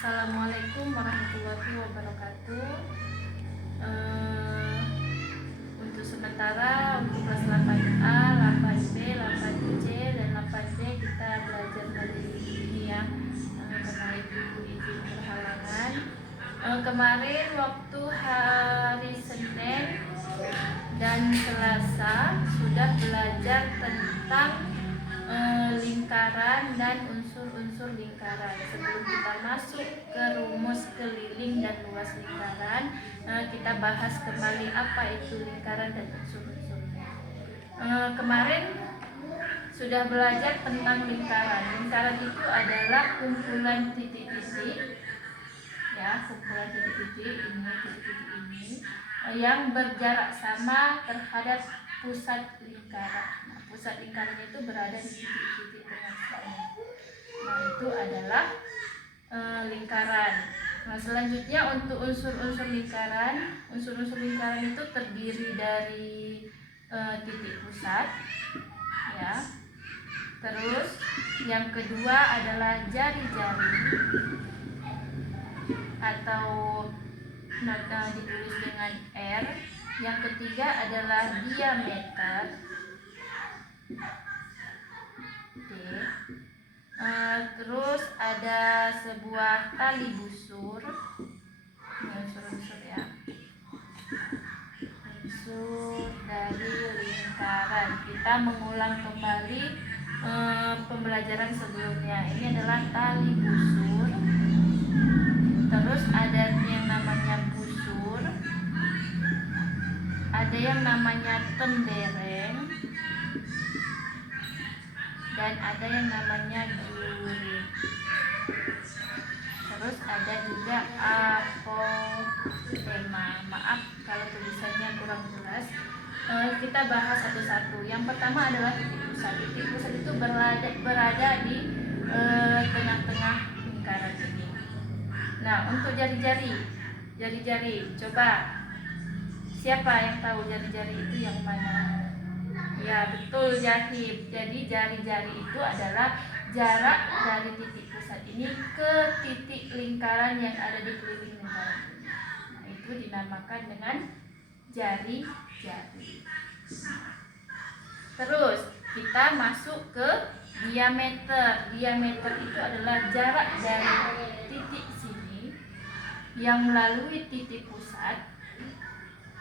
Assalamualaikum warahmatullahi wabarakatuh. Untuk sementara untuk kelas 8A, 8B, 8C, dan 8D kita belajar dari ini ya, karena ibu izin berhalangan. Kemarin waktu hari Senin dan Selasa sudah belajar tentang lingkaran dan unsur-unsur lingkaran. Sebelum kita masuk ke rumus keliling dan luas lingkaran, kita bahas kembali apa itu lingkaran dan unsur-unsurnya. Kemarin sudah belajar tentang lingkaran. Lingkaran itu adalah kumpulan titik-titik, ya, kumpulan titik-titik ini yang berjarak sama terhadap pusat lingkaran. Nah, pusat lingkaran itu berada di titik-titik tengah ini. Nah, itu adalah lingkaran. Nah, selanjutnya untuk unsur-unsur lingkaran. Unsur-unsur lingkaran itu terdiri dari titik pusat, ya. Terus yang kedua adalah jari-jari atau ditulis dengan R. Yang ketiga adalah diameter D. Terus ada sebuah tali busur. Ini unsur-unsur ya, unsur dari lingkaran. Kita mengulang kembali pembelajaran sebelumnya. Ini adalah tali busur. Terus ada yang namanya busur, ada yang namanya tendereng, dan ada yang namanya juri. Terus ada juga apotema. Maaf kalau tulisannya kurang jelas. Kita bahas satu-satu. Yang pertama adalah titik pusat. Titik pusat itu berada di tengah-tengah lingkaran ini. Nah, untuk jari-jari, coba siapa yang tahu jari-jari itu yang mana? Ya, betul, Jahib. Jadi jari-jari itu adalah jarak dari titik pusat ini ke titik lingkaran yang ada di keliling lingkaran ini. Nah, itu dinamakan dengan jari-jari. Terus kita masuk ke diameter. Diameter itu adalah jarak dari titik sini yang melalui titik pusat,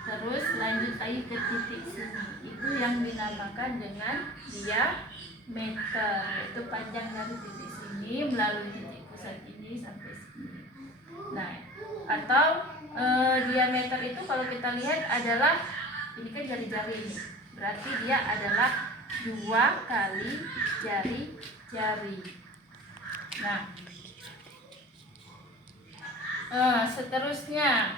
terus lanjut lagi ke titik sini. Itu yang dinamakan dengan diameter. Itu panjang dari titik sini melalui titik pusat ini sampai sini. Nah, atau diameter itu kalau kita lihat adalah, ini kan jari-jari ini, berarti dia adalah 2 kali jari-jari. Nah, seterusnya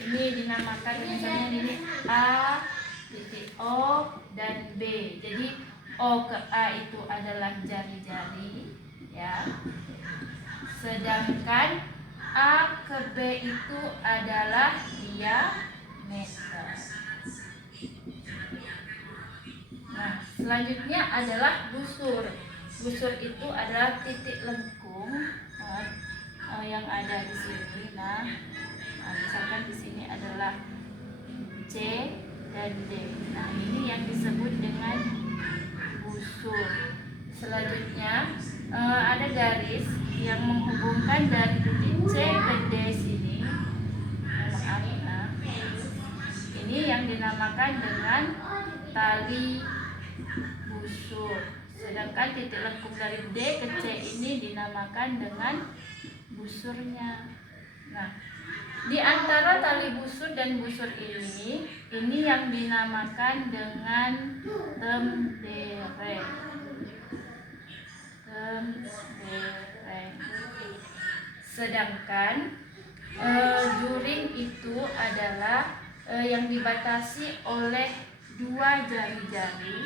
ini dinamakan, misalnya ini A, titik O, dan B. Jadi O ke A itu adalah jari-jari, ya. Sedangkan A ke B itu adalah diameter. Nah, selanjutnya adalah busur. Busur itu adalah titik lengkung yang ada di sini. Nah, misalkan di sini adalah C dan D. Nah, ini yang disebut dengan busur. Selanjutnya ada garis yang menghubungkan dari titik C ke D sini. Nah, ini yang dinamakan dengan tali busur. Sedangkan titik lengkung dari D ke C ini dinamakan dengan busurnya. Nah, di antara tali busur dan busur ini yang dinamakan dengan tembereng. Sedangkan juring itu adalah yang dibatasi oleh 2 jari-jari,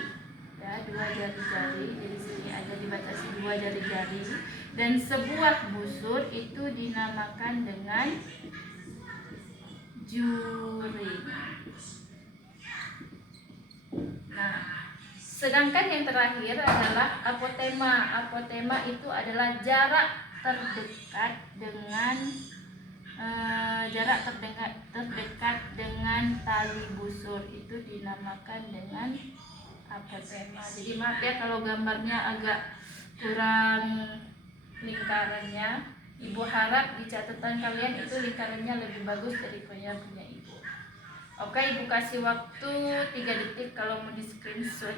ya, 2 jari-jari. Jadi sini ada dibatasi 2 jari-jari. Dan sebuah busur itu dinamakan dengan juring. Nah, sedangkan yang terakhir adalah apotema. Apotema itu adalah jarak terdekat dengan jarak terdekat dengan tali busur itu dinamakan dengan apotema. Jadi maaf ya kalau gambarnya agak kurang lingkarannya. Ibu harap di catatan kalian itu lingkarannya lebih bagus dari punya ibu. Oke, ibu kasih waktu 3 detik kalau mau di screenshot.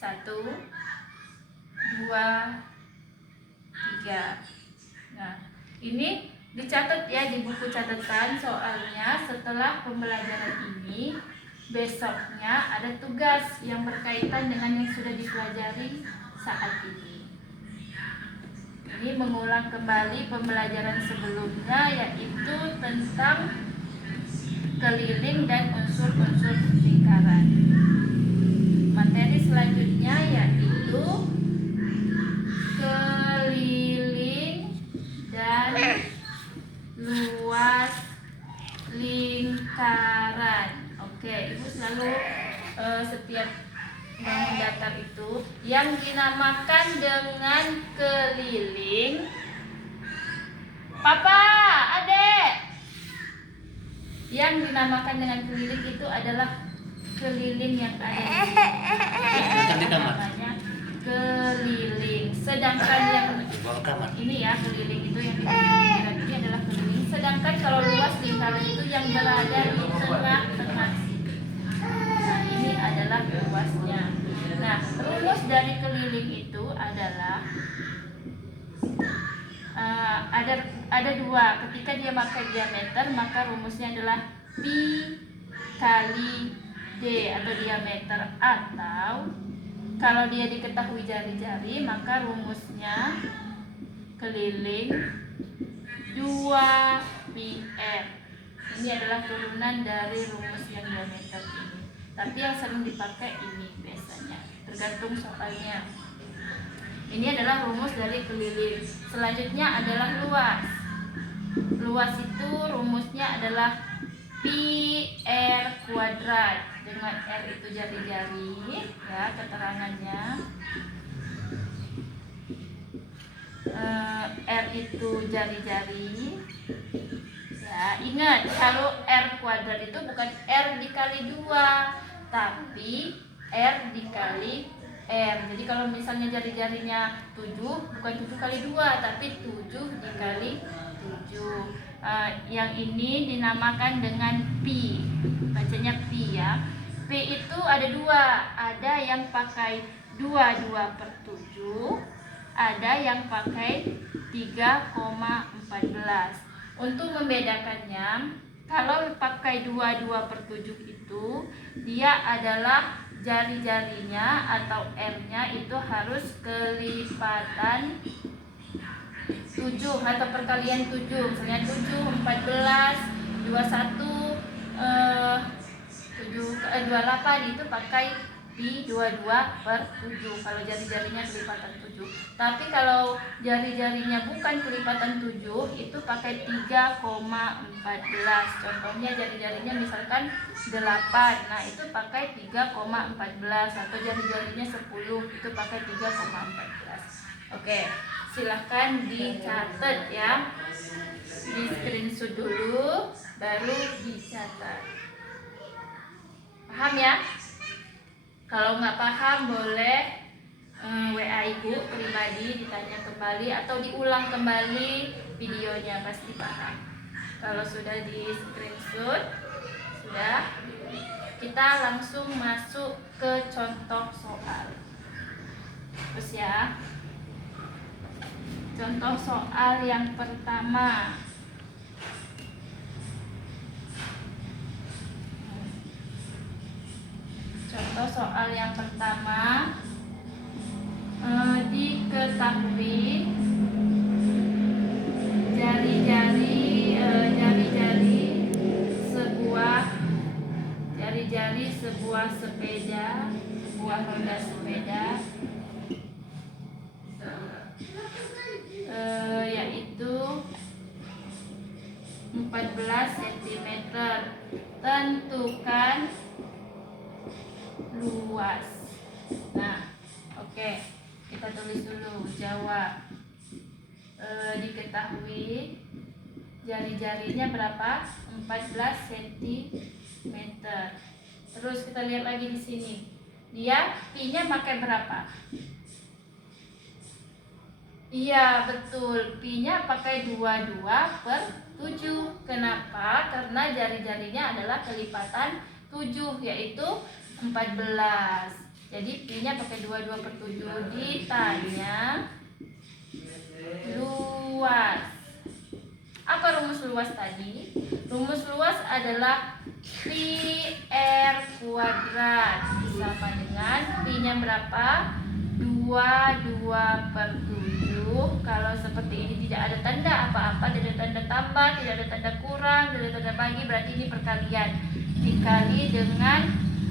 1, 2, 3. Nah, ini dicatat ya di buku catatan, soalnya setelah pembelajaran ini besoknya ada tugas yang berkaitan dengan yang sudah dipelajari saat ini. Ini mengulang kembali pembelajaran sebelumnya, yaitu tentang keliling dan unsur-unsur lingkaran. Materi selanjutnya yaitu keliling dan luas lingkaran. Oke, ibu selalu setiap mendatar itu yang dinamakan dengan keliling. Papa, adek, yang dinamakan dengan keliling itu adalah keliling yang ada di namanya keliling. Sedangkan yang ini ya, keliling itu yang ini adalah keliling. Sedangkan kalau luas lingkaran itu yang berada di tengah-tengah sini. Nah, ini adalah luasnya. Nah, rumus dari keliling itu adalah ada dua. Ketika dia pakai diameter, maka rumusnya adalah pi kali d atau diameter, atau kalau dia diketahui jari-jari maka rumusnya keliling 2πr. Ini adalah turunan dari rumus yang diameter ini, tapi yang sering dipakai ini biasanya, tergantung soalnya. Ini adalah rumus dari keliling. Selanjutnya adalah luas. Luas itu rumusnya adalah pi r kuadrat, dengan r itu jari-jari ya keterangannya. R itu jari-jari ya. Ingat, kalau r kuadrat itu bukan r dikali 2, tapi r dikali r. Jadi kalau misalnya jari-jarinya 7, bukan 7 kali 2, tapi 7 dikali 7. Yang ini dinamakan dengan pi, bacanya pi ya. Pi itu ada dua, ada yang pakai 22/7, ada yang pakai 3,14. Untuk membedakannya, kalau pakai 22/7 itu dia adalah jari-jarinya atau R-nya itu harus kelipatan 7 atau perkalian 7. Misalnya 7, 14, 21, 28 itu pakai pi 22/7 kalau jari-jarinya kelipatan 7. Tapi kalau jari-jarinya bukan kelipatan 7 itu pakai 3,14. Contohnya jari-jarinya misalkan 8, nah itu pakai 3,14, atau jari-jarinya 10 itu pakai 3,14. Oke, silahkan dicatat ya, di screenshot dulu baru dicatat. Paham ya? Kalau nggak paham boleh WA ibu pribadi ditanya kembali atau diulang kembali videonya, pasti paham. Kalau sudah di screenshot, sudah, kita langsung masuk ke contoh soal. Terus ya, contoh soal yang pertama. Contoh soal yang pertama, diketahui jari-jari sebuah sepeda, sebuah roda sepeda, yaitu 14 cm. Tentukan luas. Nah, oke, kita tulis dulu jawab. diketahui jari-jarinya berapa? 14 cm. Terus kita lihat lagi di sini. Dia pi-nya pakai berapa? Iya, betul. Pi-nya pakai 22/7. Kenapa? Karena jari-jarinya adalah kelipatan 7, yaitu 14. Jadi pi-nya pakai 22/7. Ditanya luas. Apa rumus luas tadi? Rumus luas adalah pi r kuadrat sama dengan pi-nya berapa? 22/7. Kalau seperti ini tidak ada tanda apa-apa, tidak ada tanda tambah, tidak ada tanda kurang, tidak ada tanda bagi, berarti ini perkalian. Dikali dengan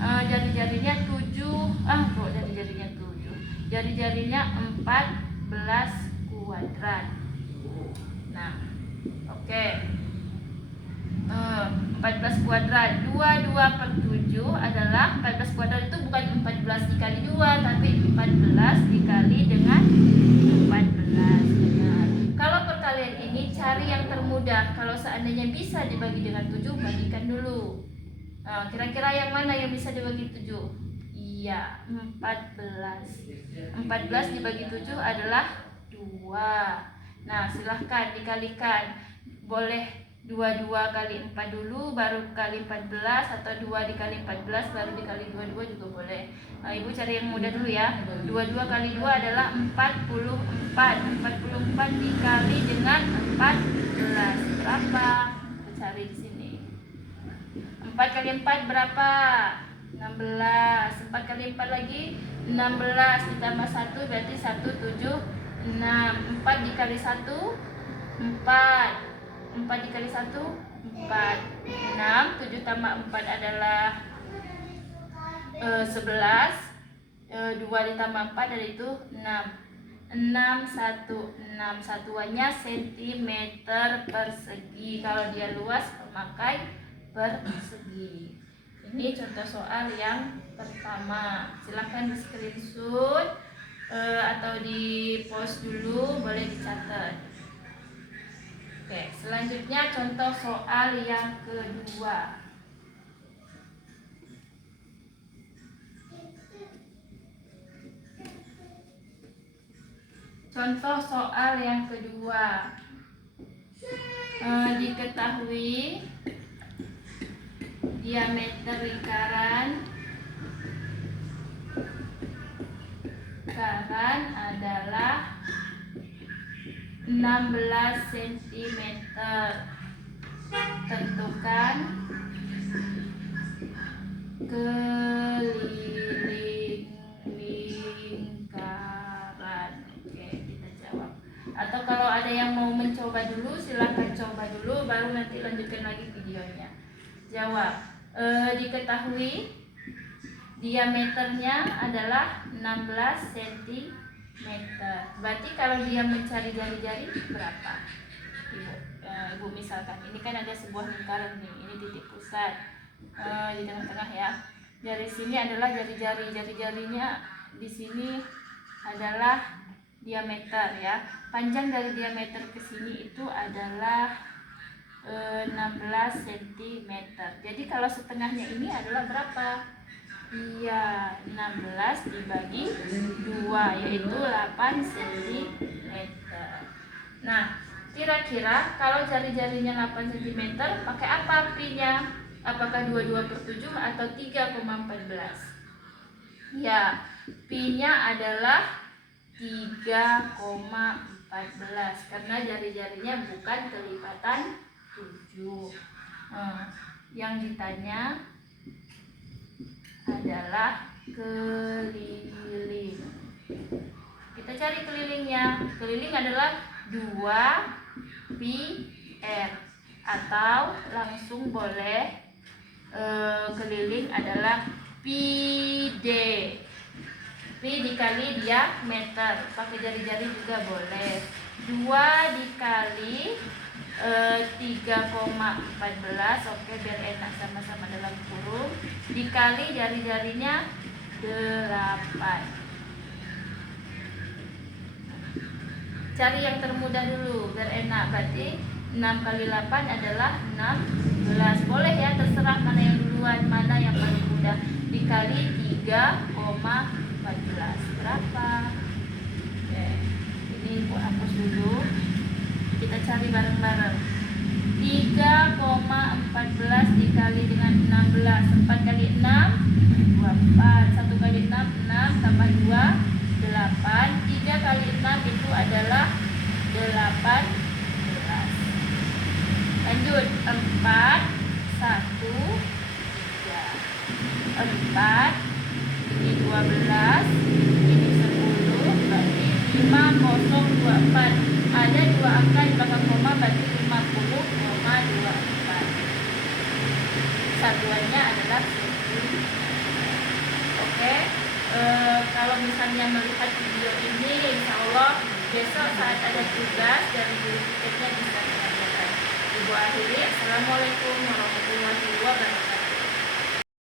jari-jarinya 7. Jari-jarinya 7. Jari-jarinya 14 kuadrat. Nah, oke. 14 kuadrat. 22/7 adalah 14 kuadrat itu bukan 14 dikali 2, tapi 14 dikali dengan 14. Benar. Kalau perkalian ini cari yang termudah. Kalau seandainya bisa dibagi dengan 7, bagikan dulu. Kira-kira yang mana yang bisa dibagi 7? Iya, 14. 14 dibagi 7 adalah 2. Nah, silahkan dikalikan. Boleh 22 kali 4 dulu, baru kali 14, atau 2 dikali 14, baru dikali 22 juga boleh. Ibu cari yang mudah dulu ya. 22 kali 2 adalah 44. 44 dikali dengan 14 berapa? Kita cari di sini. 4 kali 4 berapa? 16. 4 kali 4 lagi 16 ditambah 1 berarti 1, 7, 6. 4 dikali 1 4. 4 dikali 1 4. 6. 7 tambah 4 adalah 11. 2 ditambah 4 dari itu 6. 6 satuannya sentimeter persegi. Kalau dia luas memakai persegi. Ini contoh soal yang pertama. Silahkan di screenshot atau di post dulu, boleh dicatat. Oke, selanjutnya contoh soal yang kedua. Contoh soal yang kedua. Diketahui diameter lingkaran adalah 16 cm. Tentukan keliling lingkaran. Oke, kita jawab. Atau kalau ada yang mau mencoba dulu, silahkan coba dulu, baru nanti lanjutkan lagi videonya. Jawab. Diketahui diameternya adalah 16 cm. Berarti kalau dia mencari jari-jari berapa? Ibu misalkan ini kan ada sebuah lingkaran nih, ini titik pusat di tengah-tengah ya. Dari sini adalah jari-jari, jari-jarinya di sini adalah diameter ya. Panjang dari diameter ke sini itu adalah 16 cm. Jadi kalau setengahnya ini adalah berapa? Iya, 16 dibagi 2 yaitu 8 cm. Nah, kira-kira kalau jari-jarinya 8 cm pakai apa pi-nya? Apakah 22/7 atau 3,14? Ya, pi-nya adalah 3,14 karena jari-jarinya bukan kelipatan 7. Yang ditanya adalah keliling. Kita cari kelilingnya. Keliling adalah 2 pi r, atau langsung boleh keliling adalah pi d. Pi dikali diameter, pakai jari-jari juga boleh. 2 dikali 3,14, oke, biar enak sama-sama dalam kurung, dikali jari-jarinya 8. Cari yang termudah dulu biar enak. Berarti 6 kali 8 adalah 16. Boleh ya, terserah mana yang duluan, mana yang paling mudah. Dikali 3,14 berapa? Oke, ini Ibu hapus dulu. Kita cari bareng-bareng. 3,14 dikali dengan 16. 4 kali 6 24. 1 kali 6 6 tambah 2 8. 3 kali 6 itu adalah 18. Lanjut. 4 1 3 4. Ini 12. Ini 10. Berarti 5024. Ada 2 angka di belakang koma, berarti 50,24. Satuannya adalah cm. Oke. Kalau misalnya melihat video ini, insya Allah besok saat ada tugas dari guru tiketnya bisa mengerjakan. Ibu akhiri. Assalamualaikum warahmatullahi wabarakatuh.